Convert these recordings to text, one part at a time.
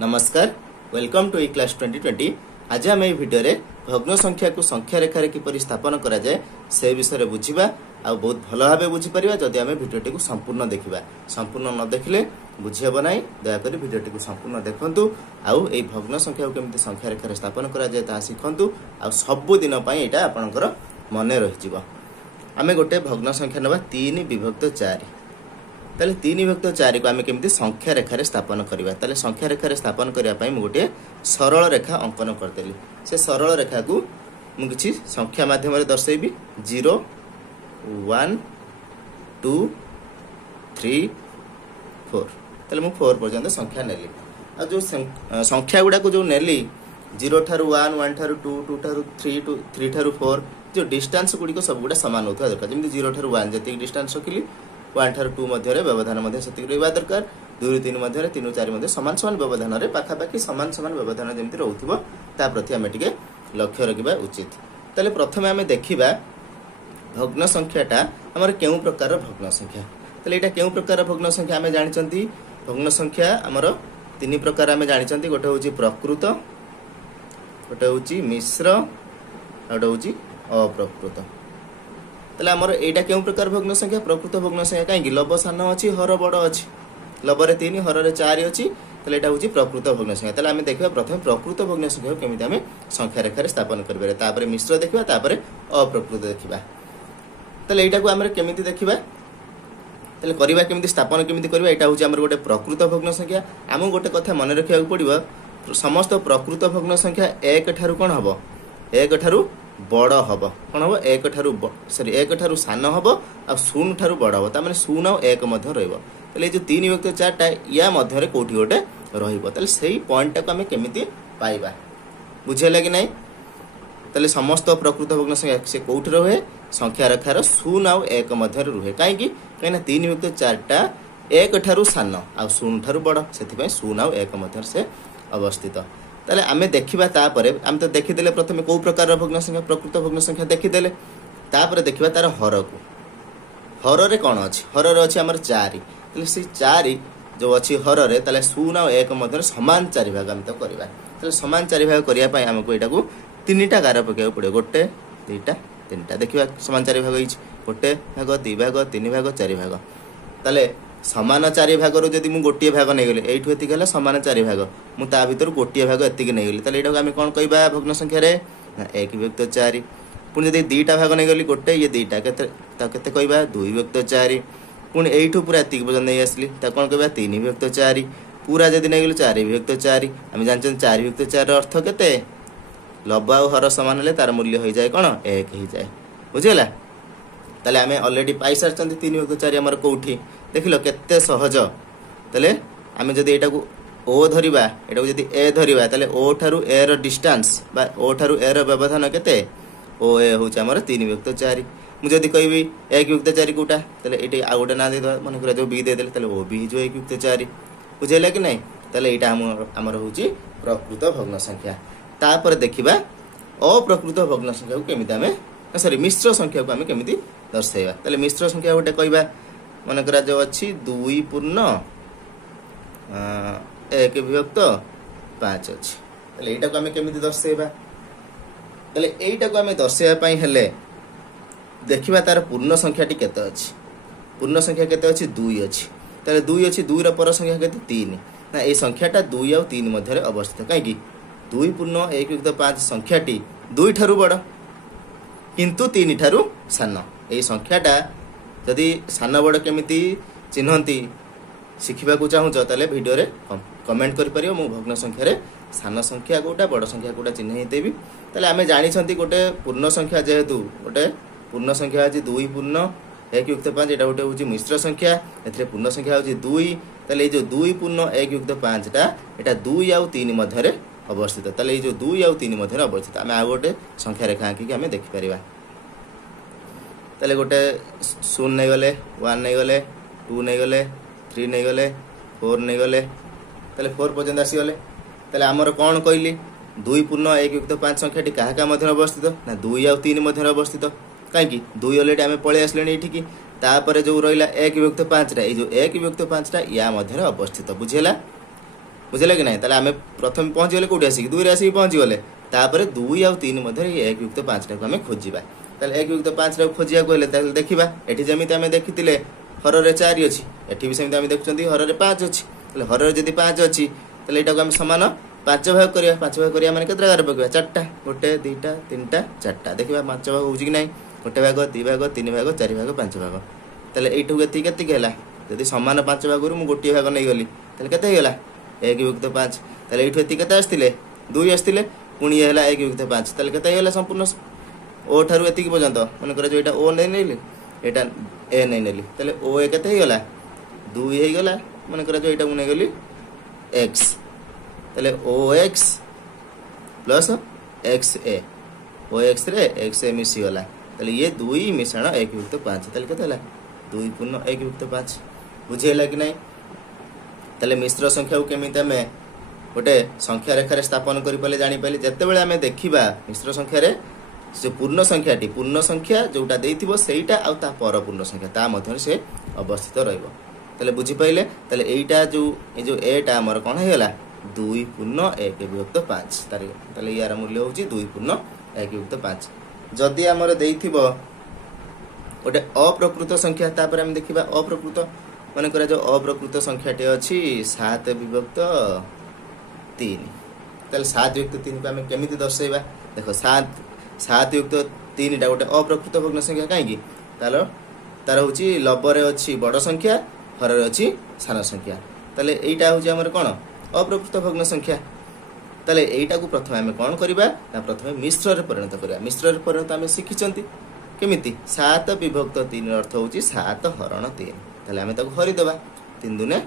नमस्कार welcome to E class 2020। आज आम भिडियो रे भग्न संख्या को संख्या रेखार किपरि स्थापन करा जाए से विषय बुझिबा आ बहुत भल भाव बुझीपर जदि आम भिडियोटी को संपूर्ण देखा संपूर्ण न देखले बुझीहब ना दयाकोरी भिडियोटी को संपूर्ण देखु आउ ए भग्न संख्या को केमती संख्या रेखार स्थापन करा जाए ता शिखु आ सबुदिन यहाँ आपणकर मन रही आम गोटे भग्न संख्या नवा 3 विभक्त 4 ताले 3 विभक्त 4 को आम केमती संख्या रेखार स्थापन करवा ताले संख्या रेखार स्थापन करने गोटे सरल रेखा अंकन करदेली से सरल रेखा को मुझे संख्या माध्यम दर्शेबी 0 1 2 3 4 ताले मु 4 पर्यंत संख्या नेली आ जो संख्या गुडा को जो नेली 0 ठारू 1 1 ठारू 2 2 ठारू 3 3 ठारू 4 जो डिस्टेंस गुडी को सब गुडा समान होता दरकार जमी 0 ठारू 1 जति डिस्टेंस रखिली 1 ठारू 2 मध्य व्यवधान रहा दरकार 2 रू 3 मध्य 3 रू 4 मध्य सामान सामान व्यवधान पाखापाखि सामान सामान व्यवधान जमी रोथिबो ता प्रति आम टिके लक्ष्य रखा उचित। ताले प्रथमे आम देखिबा भग्न संख्याटा आमर केउ प्रकार भग्न संख्या ताले एटा केउ प्रकार भग्न संख्या आम जानिचंती भग्न संख्या आमर 3 प्रकार आम जानिचंती गोटे होची प्रकृत गोटे होची मिश्र गोटे होची अप्रकृत। ताले आमर एटा केउ प्रकार भग्न संख्या प्रकृत भग्न संख्या काई लब सान अछि हर बड़ अछि लबरे 3 हर 4 अछि ताले एटा होची प्रकृत भग्न संख्या। ताले आम देखिबा प्रथम प्रकृत भग्न संख्या को केमिति आम संख्या रेखार स्थापन करबे तापर मिश्र देखिबा तापर अप्रकृत देखिबा। ताले एटा को आम केमिति देखिबा ताले करबा केमिति स्थापन केमिति करबा एटा होची आमर गोटे प्रकृत भग्न संख्या। आम गोटे कथा मन रखिया पड़िबो समस्त प्रकृत भग्न संख्या 1 ठारू कोन हबो 1 ठारू बड़ हबो कोन हबो 1 ठारू सॉरी 1 ठारू सान हबो आ 0 ठारू बड़ हबो ता माने 0 और 1 मध्य रहइबो। ताले जो 3 विभक्त 4 टा या मध्य रे कोठी गोटे रहइबो ताले सेही पॉइंट टा को हम केमिति पाइबा बुझेला कि नै। ताले समस्त प्रकृत भग्न संख्या से कोठी रहे संख्या रेखार 0 और 1 मध्य रुहे काई कि 3 विभक्त 4 टा 1 ठारू सान आ 0 ठारू बड़ सेति पय 0 और 1 मध्य से अवस्थित। ताले आमे देखिबा तापरे आम तो देखिदेले प्रथमे को प्रकार भग्न संख्या प्रकृत भग्न संख्या देखिदेले तापरे देखिबा तार हर को हर रे कोन अछि हर रे अछि हमर 4 ताले से 4 जो अछि हर रे ताले 0 और 1 मध्य समान 4 भाग हम तो करबा ताले समान 4 भाग करिया पय हमको एटा को 3टा गार पकेउ पड़े गोटे 2टा 3टा देखिबा समान 4 भाग हिच गोटे भाग 2 भाग 3 भाग 4 भाग ताले समान 4 भाग रो जदी मु गोटिए भाग नै गेले एठु एति गेला समान 4 भाग मु ता भीतर गोटिए भाग एति नै गेले ताले एटा को हम कोन कहबा भग्न संख्या रे 1 विभक्त 4 पुनी जदी 2टा भाग नै गेली गोटे ये 2टा केते ता केते कहबा 2 विभक्त 4 पुनी एठु पूरा एति पर्यंत नै आसली ता कोन कहबा 3 विभक्त 4 पूरा जदी नै गेली 4 विभक्त 4 हम जानछन 4 विभक्त 4 रो अर्थ केते लब आ हर समान ले तार मूल्य होई जाय कोन 1 होई जाय बुझेला। ताले आमे ऑलरेडी पाई सारचंती 3 विभक्त 4 हमर कोठी देखिलो केते सहज। ताले आमे जदी एटा को ओ धरिबा एटा को जदी ए धरिबा ताले ओ ठारू ए रो डिस्टेंस बा ओ ठारू ए रो व्यवधान केते ओ ए होचा हमर 3 विभक्त 4 मु जदी कहबी 1 विभक्त 4 कोटा ताले एटी आ गोटे ना दे दो मन करा जो बी दे देले ताले ओ बी जो 1 विभक्त 4 बुझेला कि नै। ताले एटा हमर होची प्रकृत भग्न संख्या। तापर देखिबा अप्रकृत भग्न संख्या को केमिति आमे सॉरी मिश्र संख्या को आमे केमिति दर्शाइबा ताले मिश्र संख्या गोटे कहबा मन करा जो अछि 2 पूर्ण 1 विभक्त 5 अछि ताले एटा को आमे केमिति दर्शाइबा ताले एटा को आमे दर्शाइबा पई हेले देखिबा तार पूर्ण संख्या टी केते अछि पूर्ण संख्या केते अछि 2 अछि ताले 2 अछि 2 रा पर संख्या केते 3 ना ए संख्याटा 2 और 3 मध्य रे अवस्थित काई कि 2 पूर्ण 1 विभक्त 5 संख्याटी 2 ठारू बड़ किंतु 3 ठारू सान ए संख्याटा जदि सान बड़ केमिति चिन्हंती शिखिबा को चाहू ताले वीडियो रे कमेंट करि परियो मु भग्न संख्या रे सान संख्या कोटा बड़ संख्या कोटा चिन्ह देबी। ताले आमे जानि छंती गोटे पूर्ण संख्या जेहेतु गोटे पूर्ण संख्या अछि 2 पूर्ण 1 विभक्त 5 एटा गोटे होची मिश्र संख्या एथरे पूर्ण संख्या होची 2 ताले जो 2 पूर्ण 1 विभक्त 5 टा एटा 2 और 3 मध्य रे अवस्थित ताले जो 2 और 3 मध्य रे अवस्थित आमे आ गोटे संख्या रेखा आंकी के आमे देखि परिबा ताले गोटे 0 नै गले 1 नै गले 2 नै गले 3 नै गले 4 नै गले ताले 4 पर्यंत आसी गले ताले हमर कोन कहली 2 पूर्ण 1 विभक्त 5 संख्याटी काहा का मध्य अवस्थित ना 2 और 3 मध्य अवस्थित काई कि 2 ऑलरेडी आमे पळे आसलेनी एठी की तापर जो रहिला 1 विभक्त 5 टा ए जो 1 विभक्त 5 टा या मध्य अवस्थित बुझेला बुझे कि ना ताले आम प्रथम पहुँची गले कौटी आसिक 2 रे आसिक पहुँची गले तापर 2 आ 3 मध्य 1 युक्त 5 टाको आम खोजा ताले 1 युक्त 5 टाको खोजिया कहले ताले देखिबा एठी जेमिति आम देखितिले हर रे 4 अछि एठी भी सेमिति आम देखुचंती हर रे 5 अछि ताले हर रे जदी 5 अछि ताले एटाको आम समान 5 भाग करिया 5 भाग करिया माने केतरा गार पकवा 4टा 1 2 3टा 4टा देखिबा 5 भाग होउची कि नाही 1 भाग 2 भाग 3 भाग 4 भाग 5 भाग ताले एठु केति केति गेला जदी समान 5 भाग रु मु गोटी भाग नै गली ताले केते गेला 1 युक्त 5 ताले एठु एति केते आस्तिले 2 आस्तिले पुणी ये होला 1 युक्त 5 ताले केते गेला संपूर्ण ओ ठारु एति पर्यंत मन करे जो एटा ओ नै नेली एटा ए नै नेली ताले ओ ए केते गेला 2 हे गेला मन करे जो एटा मु नै गली x ताले ox प्लस xa ox रे xa मिसी गला ताले ये 2 मिश्रण 1 युक्त 5 ताले केते होला 2 पूर्ण 1 युक्त 5 बुझेला कि नै ताले मिश्र संख्या को केमिता में गोटे संख्या रेखा रे स्थापन करि पले जानि पले जते बेले हमें देखिबा मिश्र संख्या रे से पूर्ण संख्या जोटा देइथिबो सेइटा आ ता पर पूर्ण संख्या ता मध्य से अवस्थित रहइबो ताले बुझि पाइले ताले एइटा जो ए जो एटा हमर कोन हेला 2 पूर्ण 1 विभक्त 5 ताले यार मूल्य होची 2 पूर्ण 1 विभक्त 5 जदि हमर देइथिबो गोटे अप्रकृत संख्या तापर हम देखिबा अप्रकृत माने करा जो अप्रकृत संख्याटे अछि 7 विभक्त 3 ताले 7 युक्त 3 को हम केमिति दर्शाइबा देखो 7 युक्त 3 टा गोटे अप्रकृत भग्न संख्या काहे की तार होची लबरे अछि बड़ संख्या हररे अछि सानो संख्या ताले एइटा होची हमर कोन अप्रकृत भग्न संख्या ताले एइटा को प्रथम हम कोन करिबा ना प्रथम मिश्र रे परिणत करिया मिश्र रे परिणत हम सिखिचंती केमिति 7 विभक्त 3 अर्थ होची 7 हरण 3 ताले हम ताको हरि देबा 3 दुने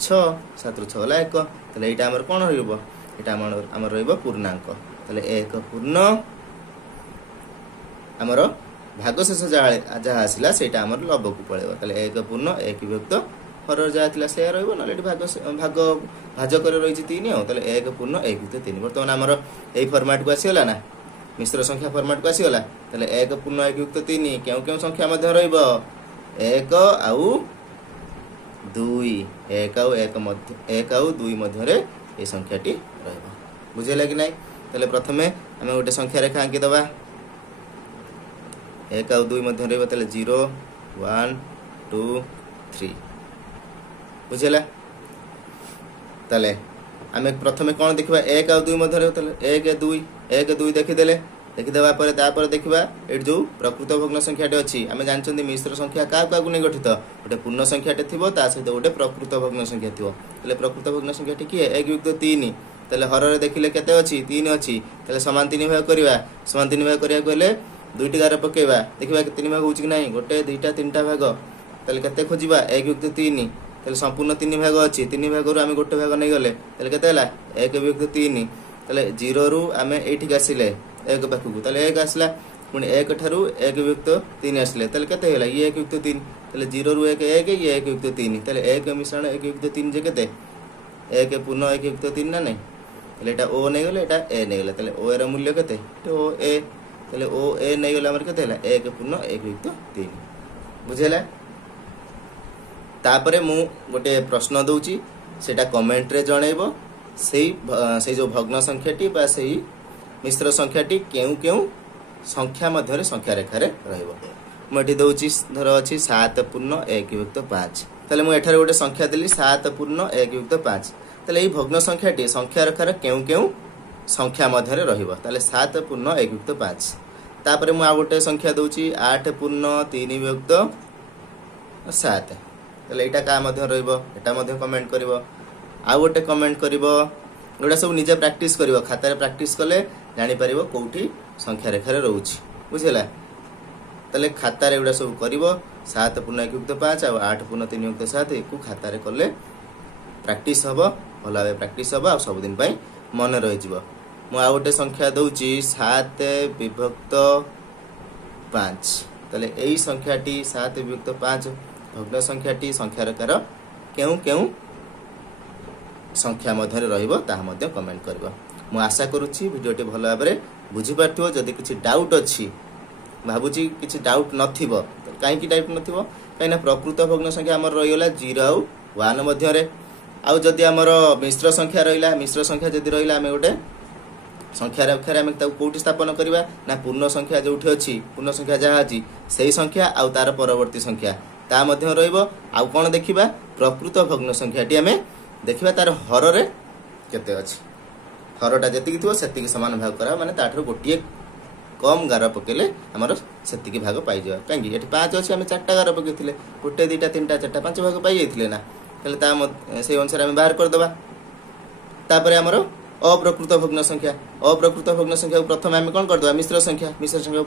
6 7 रु 6 होला 1 ताले एइटा हमर कोन होइबो एटा हमर रहइबो पूर्णांक ताले 1 पूर्ण हमर भागशेष जहा आसिला सेटा हमर लब को पळेबो ताले 1 पूर्ण 1 विभक्त हर जहा थिला से रहइबो नले भाग भाजक रे रहिछि 3 हो ताले 1 पूर्ण 1 विभक्त 3 वर्तमान हमर एई फॉर्मेट को आसीला ना मिश्र संख्या फॉर्मेट को आसीला ताले 1 पूर्ण 1 विभक्त 3 केउ संख्या मध्य रहइबो 1 आउ 2 1 आउ 1 मध्य 1 आउ 2 मध्य रे ए संख्याटी रहइबो बुझेला कि नै ताले प्रथमे हम गोटे संख्या रेखा आंकी दबा 1 आउ 2 मध्य रहइबो ताले 0 1 2 3 बुझेला ताले आमे प्रथमे कोन देखिबा 1 आउ 2 मध्य रहइबो ताले 1 2 देखि देबा परे तापर देखिबा एट जो प्रकृत भग्न संख्याटे अछि आमे जानचंदी मिश्र संख्या का गुने गठित गोटे पूर्ण संख्याटे थिबो ता सहित गोटे प्रकृत भग्न संख्या थिबो ताले प्रकृत भग्न संख्याटे की 1 युक्त 3 ताले हर रे देखिले केते अछि 3 अछि ताले समान 3 भाग करिया कहले दुईटी गार पकेबा देखिबा 3 भाग होछि कि नाही गोटे दुईटा तीनटा भाग ताले केते खोजिबा 1 युक्त 3 ताले संपूर्ण 3 भाग अछि 3 भाग रु आमे गोटे भाग नै गले ताले केते हला 1 युक्त 3 ताले 0 रु आमे एठी आसिले 1 पाखु ताले 1 आसला पुनी 1 ठारू 1 युक्त 3 आसले ताले केते हला ये 1 युक्त 3 ताले 0 रु 1 ये 1 युक्त 3 ताले 1 मिश्रण 1 युक्त 3 जे केते 1 पूर्ण 1 युक्त 3 ना नै ताले एटा ओ नै गले एटा ए नै गले ताले ओ एर मूल्य केते तो ए ताले ओ ए नै गले हमर केते हला 1 पूर्ण 1 युक्त 3 बुझेला तापरे मु गोटे प्रश्न दउची सेटा कमेंट रे जणैबो सेई जो भग्न संख्याटी बा सेई मिश्र संख्याटी केउ संख्या मध्य रे संख्या रेखा रे रहइबो मटी दउची धर अछि 7 पूर्ण 1 युक्त 5 ताले मु एठारे गोटे संख्या देली 7 पूर्ण 1 युक्त 5 ताले एई भग्न संख्याटी संख्या रेखा रे केउ संख्या मध्य रे रहइबो ताले 7 पूर्ण 1 युक्त 5 तापरे मु आ गोटे संख्या दउची 8 पूर्ण 3 युक्त 7 ताले एटा का मध्य रहइबो एटा मध्य कमेंट करिवो आ गोटे कमेंट करिवो एटा सब निजे प्रैक्टिस करिवो खाता रे प्रैक्टिस कले जानि परिवो कोठी संख्या रेखा रे रहउची बुझिला ताले खाता रे एटा सब करिवो 7 पूर्ण 1 युक्त 5 आ 8 पूर्ण 3 युक्त 7 को खाता रे कले प्रैक्टिस हबो भला बे प्रैक्टिस हबो आ सब दिन पई मन रहि जिवो मु आ गोटे संख्या दउची 7 विभक्त 5 ताले एई संख्याटी 7 विभक्त 5 भग्न संख्याटी संख्या रेखार केउ संख्या मध्य रहइबो ता मध्य कमेंट करबो मु आशा करूची वीडियोटी भलो भाबरे बुझि पाठियो जदी किछि डाउट अछि भाबुची किछि डाउट नथिबो काहे कि डाउट नथिबो काइना प्रकृत भग्न संख्या हमर रहिगला 0 आ 1 मध्य रे आउ जदि आमर मिश्र संख्या रहिला मिश्र संख्या जदि रहिला आमे गोटे संख्या अक्षर आम कौटी स्थापन करवा ना पूर्ण संख्या जो अच्छी पूर्ण संख्या जहाँ अच्छी से संख्या आउ तार परवर्ती संख्या ता मध्य रहिबो आउ कौन देखिबा प्रकृत भग्न संख्याटी आम देखिबा तार हर रे केते अछि हरटा जतिक थो सेतिक समान भाग करा माने ताठर गोटिए कम गार पकेले हमर सेतिक भाग पाई जाय कांगी एठी 5 अछि हम 4टा गार पकेथिले गोटे 2टा 3टा 4टा 5 भाग पाई जायथिले ना तले ता से अनुसार हम बाहर कर दबा तापरे हमर अप्रकृत भग्न संख्या प्रथम आम कौन करदे मिश्र संख्या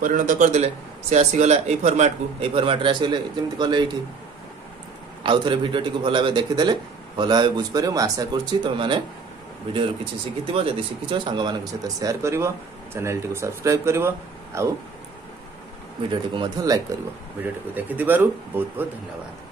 परिणत करदे से आसीगला ये फर्माट को ये फर्माट रे आसीले जेमति कले एठी आउ थरे भिडियोटी को भला भाबे देखिदेले भला भाबे बुझ परियो म आशा करछि तुम माने वीडियो रो किछि सिखिथिबो जदि सिखिछो संग मानक सहित शेयर करिवो चैनल टी को सब्सक्राइब करिवो आउ वीडियो टी को मध्य लाइक करिवो वीडियो टी को देखिदिबारु बहुत बहुत धन्यवाद।